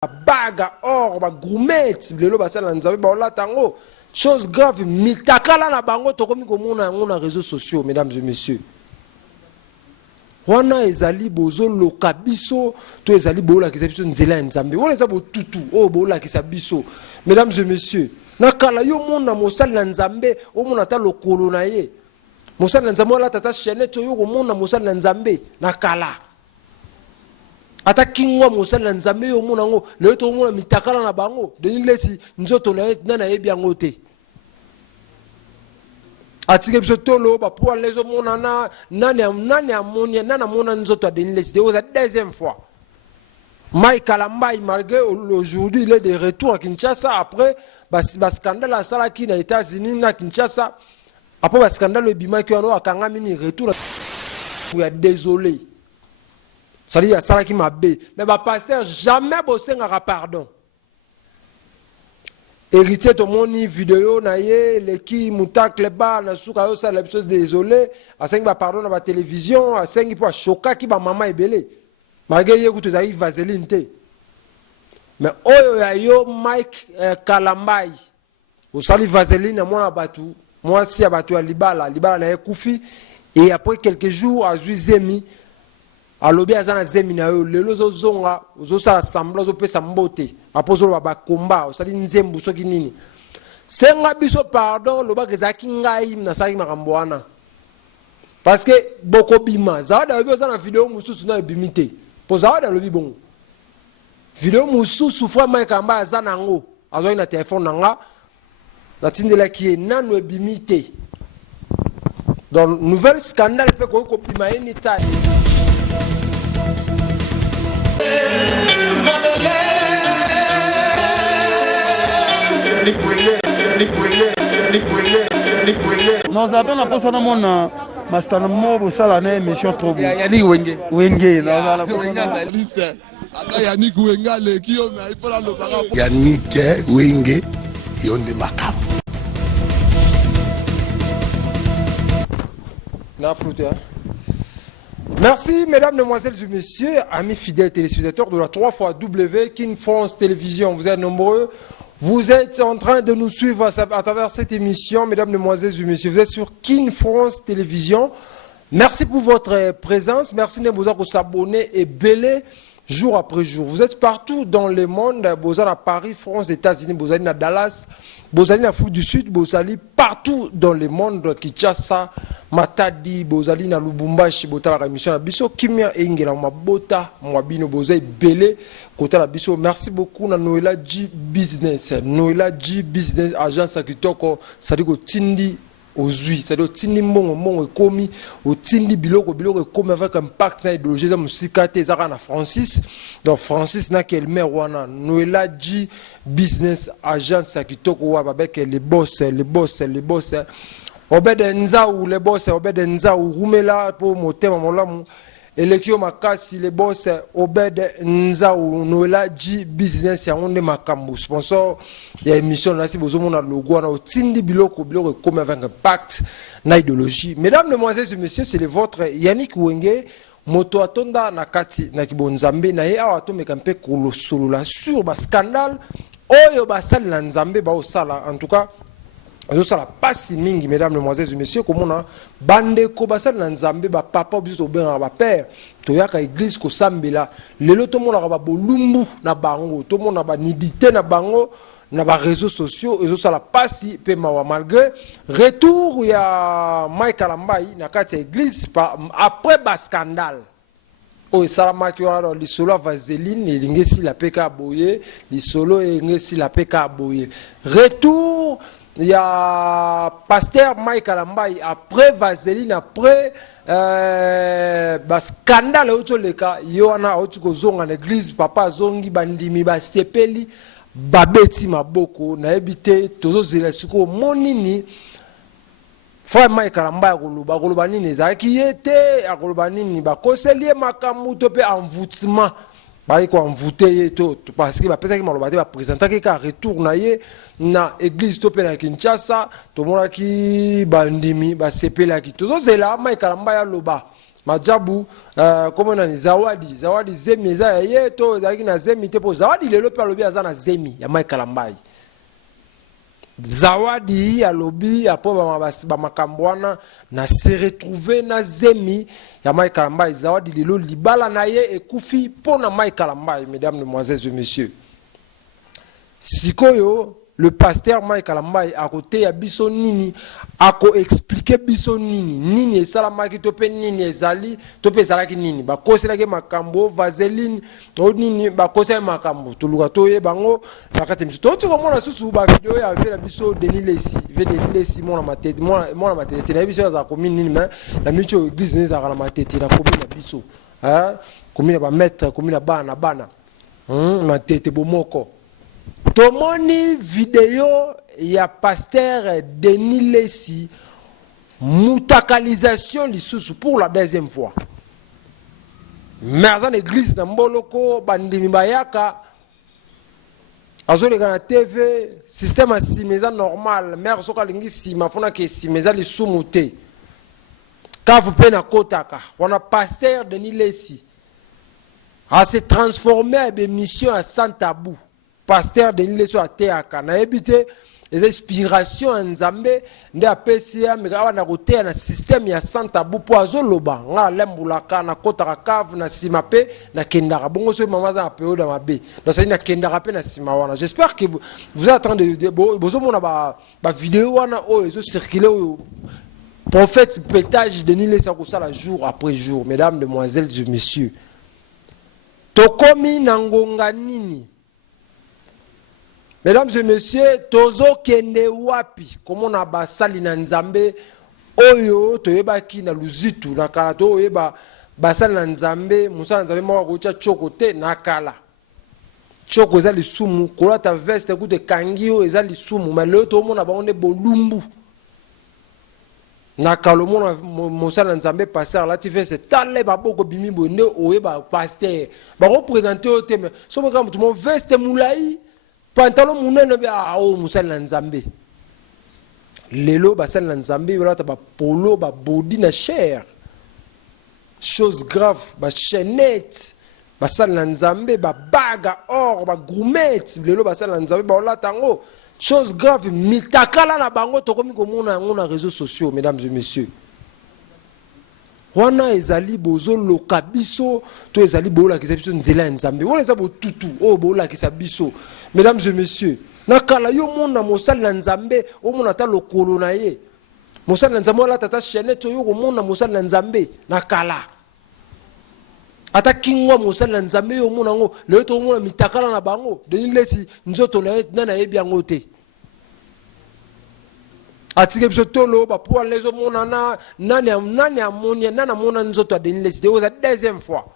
baga or ba gourmet lelo basala nzabe ba olatango chose grave mitakala na bango tokomi komona yango na réseaux sociaux mesdames et messieurs wana ezali bozo loka biso to ezali bola kisa biso nzela ya nzambe wana eza botutu o bola kisa biso mesdames et messieurs nakala yo mona mosali na nzambe o mona ta lokolo na ye mosali na nzambe wala tata chaînette yo ko mona mosali na nzambe nakala ata kingwa mosali na nzambe yo mona ngo leo to mona mitakala na bango deni lesi nzoto na yebi yango te atike biso tolo ba pour lezo mona na nani amonia nana mona nzoto a deni lesi c'est la deuxième fois Mike Kalambai malgré aujourd'hui il est de retour à Kinshasa après bas scandale à sala qui na États-Unis na Kinshasa après bas scandale bima qui ono akanga mini retour ya désolé. Ça dit, ça qui m'a bé. Mais le pasteur, jamais bossé n'aura pardon. Héritier de mon vidéo, les qui moutak les bas, na souka yo ça les choses désolé, à 5 ba pardon à la télévision, à 5 pour choquer qui ba maman est belé. Malgré yékou tu zaïf vaseline te. Mais oyo ya yo Mike Kalambai. Au sali vaseline moi na batu, moi si a batu à libala na koufi et après quelques jours à Zuizemi alobi azana zemi na yo lelo zo zonga zo sala sambla zo pesa mbote apozo ba komba osali nzembu soki nini senga biso pardon loba kezaki ngai na saki makambo wana parce que boko bima zawada lobi ozana video mususu na bimite po zawada lobi bongo video mususu fwa mai kamba azana ngo azo na téléphone nanga na tindela ki nano ebimite donc nouvelle scandale pe ko bima anytime. Nous avons la personne à mon Bastana Mobo Salane, mission trop bien. Yannick Wenge. Wenge, Yannick Wenga, le Kyo, mais il faut la lopara. Yannick Wenge, Yonde Makam. Na flouté, hein? Merci, mesdames, mesdemoiselles et messieurs, amis fidèles téléspectateurs de la 3xW Kin France Télévision. Vous êtes nombreux. Vous êtes en train de nous suivre à travers cette émission, mesdames, mesdemoiselles et messieurs. Vous êtes sur Kin France Télévision. Merci pour votre présence. Merci de vous s'abonner et belé jour après jour. Vous êtes partout dans le monde. Vous êtes à Paris, France, États-Unis, vous êtes à Dallas. Vous allez en Afrique du Sud, vous allez partout dans le monde, Kinshasa, Matadi, vous allez dans Lubumbashi, vous allez à la mission Biso, Kimia Engela, Mabota, Mwabino, vous allez belé, côté la Biso. Merci beaucoup, na Noëlla G Business, Noëlla G Business, agence à Kitoko, ça dit que Tindi, Ozui, ça dit que Tindi Mbongo, Komi, au Tindi Biloko, Komi avec un pacte na idéologie, ça Musikate, ça na Francis, donc Francis n'a qu'elle met Wana, Noëlla G Business, agence à Kitoko, avec les boss, Obed Nzaou, les boss, Obed Nzaou, Rumela, pour mon thème, mon lamu, et les Kyo Makasi, les boss, Obed Nzaou, Noëlla G Business, et on est Makambo, sponsor, il y a une émission là, si vous avez un logo, on a Tindi Biloko, comme avec un pacte, na idéologie. Mesdames, mesdemoiselles et messieurs, c'est le vôtre, Yannick Wenge, moto atonda na kati na kibonzambe na ye awa to mekampe kolosolo la sur ba scandale oyo basali na nzambe ba osala en tout cas zo sala pasi mingi mesdames mesdemoiselles et messieurs komona bande ko basali na nzambe ba papa biso benga ba père to yaka église ko sambela lelo to mona ba bolumbu na bango to mona ba nidité na bango na ba réseaux sociaux ezo sala pasi pe mawa malgré retour ya Mike Kalambai na kati ya église après ba scandale o sala maki wana li solo vaseline elingesi la peka boye li solo elingesi la peka boye retour ya pasteur Mike Kalambai après vaseline après ba scandale auto leka yona auto ko zonga na église papa zongi bandimi ba sepeli babeti maboko na ebite tozo zela siko monini frère Mike Kalambai akoloba nini ezaki yete akoloba nini bakoselie makambu to pe envoûtement ba ko envoûter yeto parce que ba pesa ki maloba te ba présenter ka retour na ye na église to pe na Kinshasa to mona ki bandimi ba sepela ki tozo zela Mike Kalambai aloba majabu comment on dit zawadi zemi za ye to ezalaki na zemi te po zawadi lelo pe alobi aza na zemi ya Mike Kalambai zawadi alobi apo ba makambo wana na se retrouver na zemi ya Mike Kalambai zawadi lelo libala na ye ekufi po na Mike Kalambai. Mesdames, mesdemoiselles et messieurs, sikoyo le pasteur Mike Kalambai à côté ya biso nini ako expliquer biso nini esalamaki to pe nini ezali to pe ezalaki nini bakoselaki makambo vaseline o nini bakosela makambo toluka toye bango nakati miso to komona susu ba video ya vela biso Denis Lesi mona matete mona matete na biso za komi nini mais na micho église ne za na matete na komi na biso komi na ba maître komi na bana matete bomoko. Tomoni vidéo ya pasteur Denis Lesi mutakalisation lisusu pour la deuxième fois. Merzan église na Mboloko bandimi bayaka azoleka na TV système a simeza normal mère soka lingi sima fona ke simeza lisumu te kavu pe na kotaka wana pasteur Denis Lesi a se transformé à des missions à sans tabou. Pasteur Denis Lesi a teaka na ebite les inspirations en Nzambe nde apesia meka na kotea na système ya santa bu po azoloba nga lembulaka na kotaka kavu na sima pe na kendaka bongo so mama za période na mabe donc ça na kendaka pe na sima wana. J'espère que vous êtes en train de bozo mona ba vidéo wana o ezo circuler o prophète pétage Denis Lesi ko sala jour après jour. Mesdames, demoiselles et messieurs, tokomi nangonga nini? Mesdames et messieurs, tozo kende wapi komo na basali na Nzambe oyo toyebaki na luzitu na kala to oyeba basali na Nzambe musala Nzambe mwa kocha choko te na kala choko eza lisumu kolata veste kute kangio eza lisumu mais leo to mona bango ne bolumbu na kalo mona musala Nzambe passer la ti fait c'est tale baboko bimi bonde oyeba pasteur ba représenter au thème so mo kam tout mon veste moulai pantalon munene ba o musala Nzambe lelo basala na Nzambe balata ba polo ba body na chair chose grave ba chaînette basala na Nzambe ba baga or ba gourmet lelo basala na Nzambe ba olata ngo chose grave mitakala na bango tokomi komona ngo na réseaux sociaux. Mesdames et messieurs, wana ezali bozo lokabiso to ezali bola kisabiso nzela Nzambe wana za botutu o bola kisabiso. Mesdames et messieurs, nakala yo mona mosali na Nzambe o mona ta lokolo na ye mosali na Nzambe wala tata chaînette yo ko mona mosali na Nzambe nakala ata kingwa mosali na Nzambe yo mona ngo le to mona mitakala na bango Denis Lesi nzoto na yebi yango te atike biso tolo ba pour les mona na nani amoni nana mona nzoto Denis Lesi c'est la deuxième fois.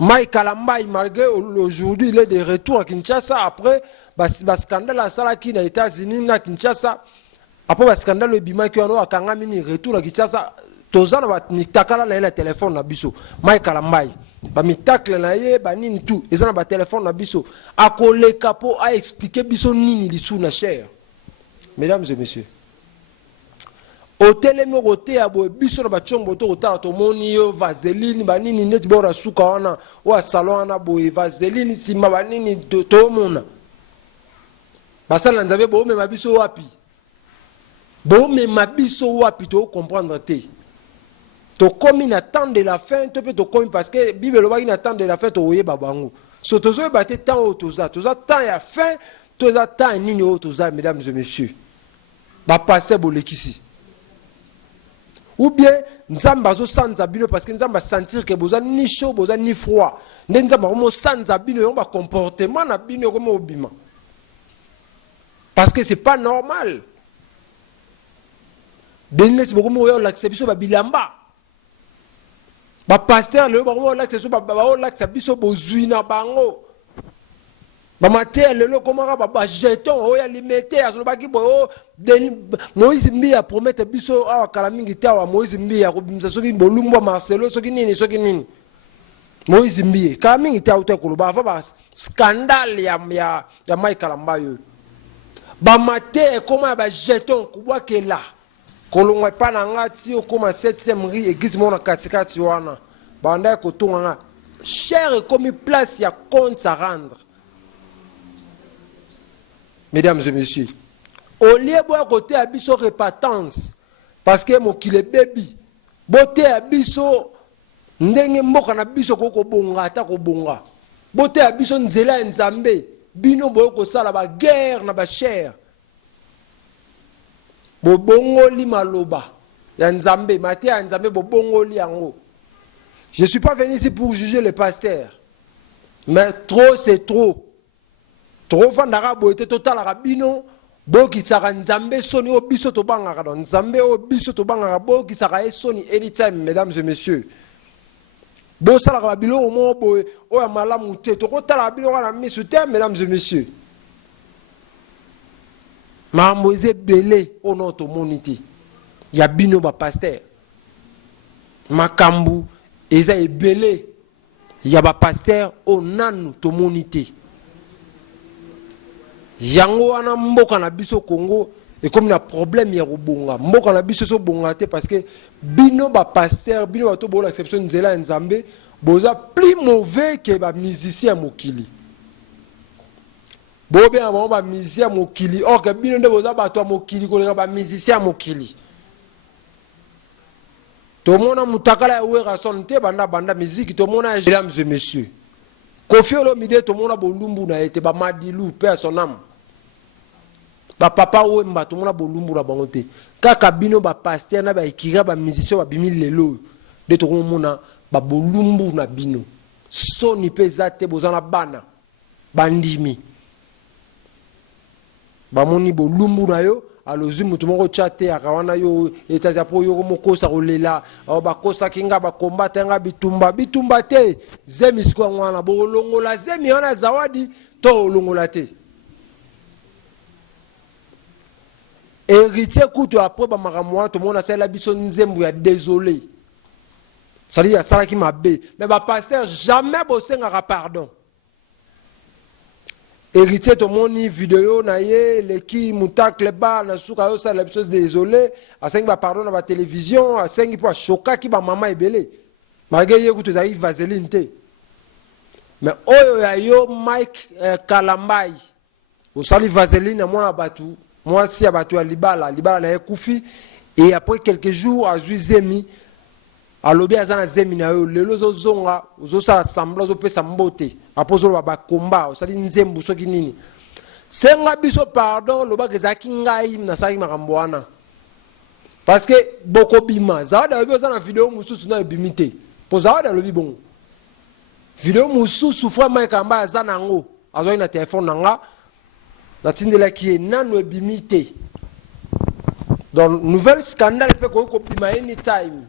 Mike Kalambai, malgré aujourd'hui il est de retour à Kinshasa après le scandale à Salaki aux États-Unis à Kinshasa après le scandale le bima qui a kangami retour à Kinshasa tozana ba mitakala na téléphone na biso Mike Kalambai ba mitakle na ye ba nini tout ezana ba téléphone na biso akoleka po a expliquer biso nini lisu na cher. Mesdames et messieurs, hôtel mokote ya bo biso na bachombo to kotala to moni yo vaseline banini net bora suka wana o salon na bo vaseline sima banini to mona basala Nzambe bo me mabiso wapi to comprendre te to komi na temps de la fin to pe to komi parce que bible lo ba na temps de la fin to oyeba bango so to zo ba te temps o toza temps ya fin to za temps nini o toza. Mesdames et messieurs, ba passer bolekisi ou bien Nzamba zo sanza bino parce que Nzamba sentir que boza ni chaud boza ni froid nde Nzamba mo sanza bino yo ba comportement na bino comme obima parce que c'est pas normal. Denis Lesi boko mo yo l'accès biso ba bilamba ba pasteur le boko mo l'accès so ba l'accès biso bozui na bango ba maté lelo komara ba jeton o ya limité azo ba ki bo Moïse Mbia promettre biso awa kala mingi tawa Moïse Mbia ko bimza soki bolumba Marcelo soki nini Moïse Mbia kala mingi tawa te ko ba fa scandale ya Mike Kalambai ba maté koma ba jeton ko bwa ke la kolongwa pa na nga ti okoma 7e rue église mona katikati wana banda kotonga nga cher comme place ya compte à rendre. Mesdames et messieurs, au lieu de côté à biso repentance parce que mon kile baby bote à biso ndenge mboka na biso koko bonga ata ko bonga bote à biso nzela nzambe bino boyo ko sala ba guerre na ba cher bo bongoli maloba ya nzambe mate ya nzambe bo bongoli yango. Je suis pas venu ici pour juger les pasteurs, mais trop c'est trop. Trop fandara boete total rabino bo ki tsaka nzambe soni o biso to bangaka don nzambe o biso to bangaka bo ki tsaka e soni anytime. Mesdames et messieurs, bo sala ka bilo mo bo o ya malamu te to ko tala bilo na misu te. Mesdames et messieurs, ma moise belé o no to moniti ya bino ba pasteur makambu eza ebele ya ba pasteur o nanu to moniti yango wana mboka na biso Congo et comme na problème ya robonga mboka na biso so bonga te parce que bino ba pasteur bino bato bo l'exception nzela nzambe boza plus mauvais que ba musicien mokili bo bien ba musicien mokili or que bino nde boza bato mokili ko ba musicien mokili to mona mutakala ya wera son te banda musique to mona. Mesdames et messieurs, Koffi Olomide to mona bolumbu na ete ba Madilu père son âme ba papa Wemba to mona bolumbu na bango te kaka bino ba pasteur na ba ikira ba musicien ba bimi lelo de to mona ba bolumbu na bino soni peza te bozana bana bandimi ba moni bolumbu na yo alozi mutu moko chate akawana yo etaza po yo mokosa kolela ba kosa kinga ba kombata nga bitumba te zemi sikwa ngwana bo longola zemi ona zawadi to longola te héritier kutu après ba makamwa to mona sala biso nzembu ya désolé ça dit ya sala ki mabe mais ba pasteur jamais bosenga pardon. Héritier to moni vidéo na ye leki mutakle ba na suka yo sala biso désolé asengi ba pardon na ba télévision asengi po choka ki ba mama ebele malgré ye kutu za vaseline te mais oyo ya yo Mike Kalambai osali vaseline na mona batu moi si ya batu ya libala na ye kufi et après quelques jours azui zemi alobi azana zemi na yo lelo zozonga uzosala sambla zopesa mbote apozo ba komba osali nzembu soki nini senga biso pardon loba kezaki ngai na saki makambo wana parce que boko bima zawada lobi ozana vidéo mususu na bimite po zawada lobi bon vidéo mususu fois mai kamba azana ngo azoyi na téléphone nanga na tindela ki nanu bimite donc nouvelle scandale pe ko bima anytime.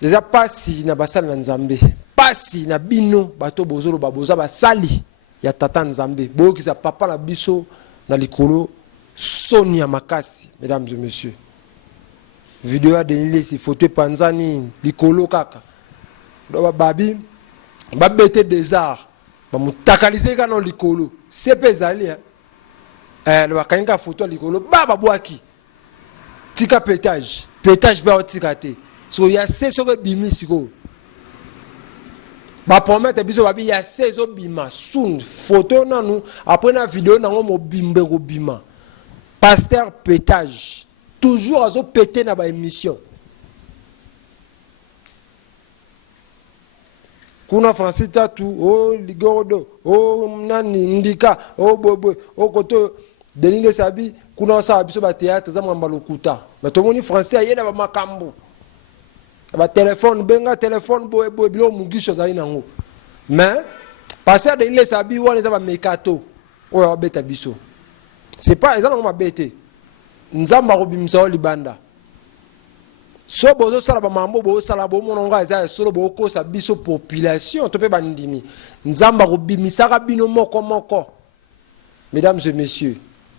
Déjà pasi na basali na nzambe pasi na bino bato bozolo baboza basali ya tata nzambe bokiza papa na biso na likolo soni ya makasi. Mesdames et messieurs, vidéo ya denile si photo panzani likolo kaka do babi babete des arts ba mutakalize kana likolo sepe zali le bakanga photo likolo baba bwaki tika pétage ba tika te. So ya seso ke bimi siko ba promettre biso babi ya seso bima soon photo nanu après na vidéo nango mo bimbe ko bima pasteur pétage toujours azo péter na ba émission kuna Francis Tatu o Ligorodo o nani ndika o bobo o koto Deline Sabi kuna sa biso ba théâtre za mwamba lokuta mais to moni français yena ba makambo ba téléphone benga téléphone bo bilo mugisho za inango mais passer de ile sabi wana za ba mekato oyo abeta biso c'est pas ezana ngoma bete nzamba ko bimsa libanda so bozo sala ba mambo bo sala bo mononga za solo bo ko sa biso population to pe bandimi nzamba ko bimisa ka bino moko. Mesdames et messieurs,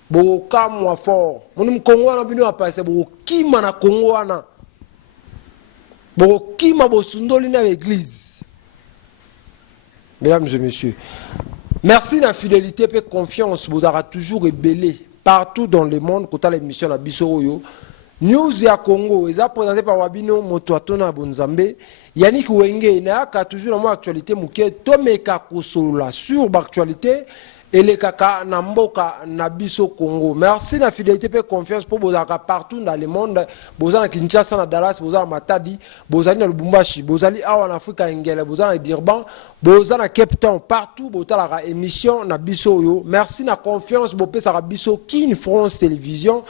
bo kamwa fort mon Congo wana bino apase bo kima na Congo wana bo kima bo sundoli na l'église. Mesdames et messieurs, merci la fidélité et confiance vous aura toujours ébélé partout dans le monde kota l'émission na biso oyo news ya Congo eza présenté par Wabino Motoatona Bonzambe Yannick Wenge na ka toujours na actualité muke tomeka kosolola sur actualité et les kaka na mboka na biso Congo. Merci na fidélité et confiance pour bozaka partout dans le monde. Bozana Kinshasa na Dallas, bozana Matadi, bozali na Lubumbashi, bozali awa na Afrika Ngele, bozana Durban, bozana Cape Town, partout botala ka émission na biso yo. Merci na confiance bopesa ka biso Kin France Télévision.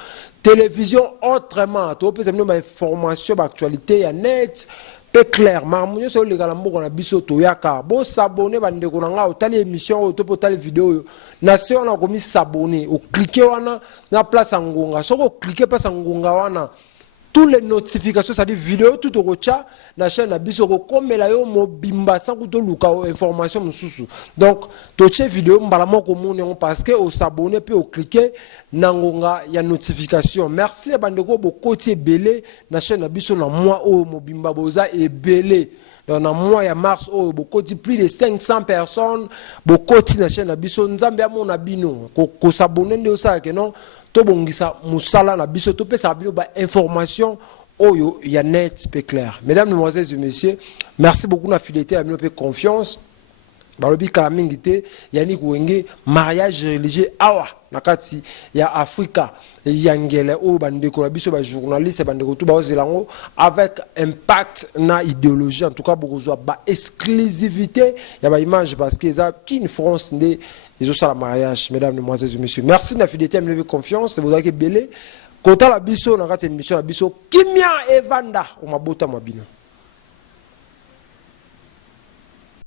Télévision autrement, to pesa mino ba information ba actualité ya net. Clair, marmounio sur le galambo qu'on a biso toyaka. Bo s'abonner bande konanga otali émission auto potali vidéo. Nation on a commis s'abonner. Ou cliquer wana na place ngonga. Soko cliquer place ngonga wana. Toutes les notifications, c'est-à-dire vidéo tout au rocha, la chaîne a biso comme la yo mobimba sans que tu luka information mususu. Donc toutes ces vidéos mbalamo commun parce que au s'abonner puis au cliquer nangonga ya notification. Merci à bandeko bokoti belé la chaîne a biso na moi au mobimba boza et belé. Dans le mois de mars, plus de 500 personnes, beaucoup de chaîne na biso nzambe ya mona bino ko s'abonner de ça que non to bongisa musala na biso to pesa bino ba information oyo ya net pe clair. Mesdames, mesdemoiselles et messieurs, merci beaucoup na fidélité, amino pe confiance. Balobi kalamingite Yannick Wenge mariage religieux awa nakati ya Afrika yangele o bandeko na biso ba journaliste bandeko tout ba ozelango avec impact na idéologie en tout cas bokozwa ba exclusivité ya ba image parce que ça Kin France ndé ils ont ça la mariage. Mesdames, mesdemoiselles et messieurs, merci de la fidélité, de confiance, vous avez belé kota la biso nakati émission la biso kimia evanda o mabota mabino.